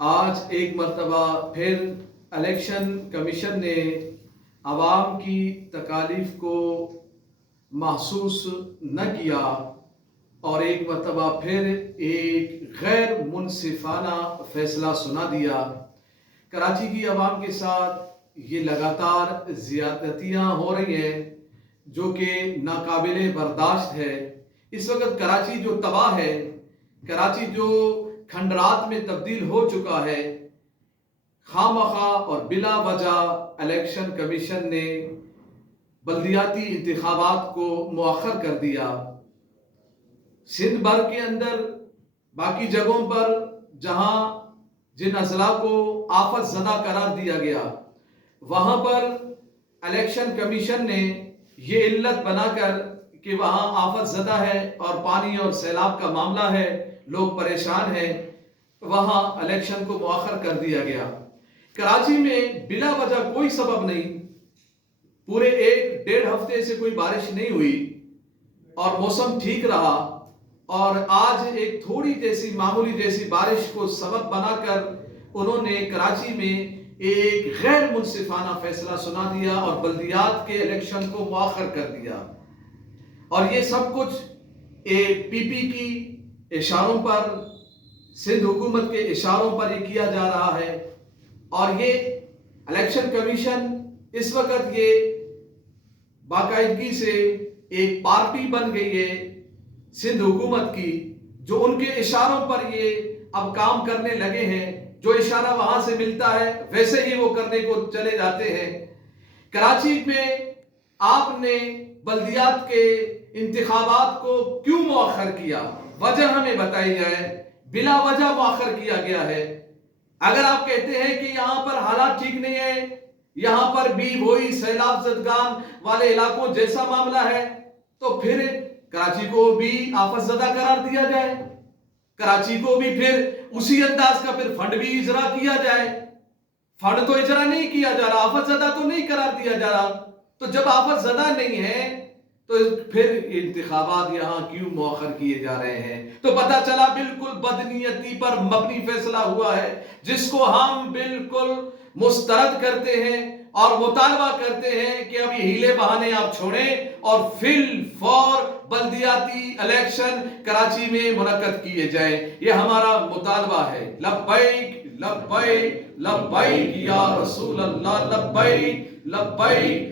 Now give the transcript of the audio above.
آج ایک مرتبہ پھر الیکشن کمیشن نے عوام کی تکالیف کو محسوس نہ کیا اور ایک مرتبہ پھر ایک غیر منصفانہ فیصلہ سنا دیا۔ کراچی کی عوام کے ساتھ یہ لگاتار زیادتیاں ہو رہی ہیں جو کہ ناقابل برداشت ہے۔ اس وقت کراچی جو تباہ ہے، کراچی جو کھنڈرات میں تبدیل ہو چکا ہے، خواہ مخواہ اور بلا وجہ الیکشن کمیشن نے بلدیاتی انتخابات کو مؤخر کر دیا۔ سندھ بھر کے اندر باقی جگہوں پر جہاں جن اضلاع کو آفت زدہ قرار دیا گیا، وہاں پر الیکشن کمیشن نے یہ علت بنا کر کہ وہاں آفت زدہ ہے اور پانی اور سیلاب کا معاملہ ہے، لوگ پریشان ہیں، وہاں الیکشن کو مؤخر کر دیا گیا۔ کراچی میں بلا وجہ کوئی سبب نہیں، پورے 1-1.5 ہفتے سے کوئی بارش نہیں ہوئی اور موسم ٹھیک رہا، اور آج ایک تھوڑی جیسی معمولی جیسی بارش کو سبب بنا کر انہوں نے کراچی میں ایک غیر منصفانہ فیصلہ سنا دیا اور بلدیات کے الیکشن کو مؤخر کر دیا۔ اور یہ سب کچھ پی پی کی اشاروں پر، سندھ حکومت کے اشاروں پر یہ کیا جا رہا ہے، اور یہ الیکشن کمیشن اس وقت یہ باقاعدگی سے ایک پارٹی بن گئی ہے سندھ حکومت کی، جو ان کے اشاروں پر یہ اب کام کرنے لگے ہیں۔ جو اشارہ وہاں سے ملتا ہے ویسے ہی وہ کرنے کو چلے جاتے ہیں۔ کراچی میں آپ نے بلدیات کے انتخابات کو کیوں مؤخر کیا؟ وجہ ہمیں بتائی جائے۔ بلا وجہ مؤخر کیا گیا ہے۔ اگر آپ کہتے ہیں کہ یہاں پر حالات ٹھیک نہیں ہیں، یہاں پر بھی وہی سیلاب زدگان والے علاقوں جیسا معاملہ ہے، تو پھر کراچی کو بھی آفت زدہ قرار دیا جائے، کراچی کو بھی پھر اسی انداز کا پھر فنڈ بھی اجرا کیا جائے۔ فنڈ تو اجرا نہیں کیا جا رہا، آفت زدہ تو نہیں قرار دیا جا رہا، تو جب آفت زدہ نہیں ہے تو پھر انتخابات یہاں کیوں مؤخر کیے جا رہے ہیں؟ تو پتہ چلا بالکل بدنیتی پر مبنی فیصلہ ہوا ہے، جس کو ہم بالکل مسترد کرتے ہیں اور مطالبہ کرتے ہیں کہ اب یہ ہیلے بہانے آپ چھوڑیں اور فی الفور بلدیاتی الیکشن کراچی میں منعقد کیے جائیں۔ یہ ہمارا مطالبہ ہے۔ لبیک لبیک لبیک یا رسول اللہ، لبیک لبیک۔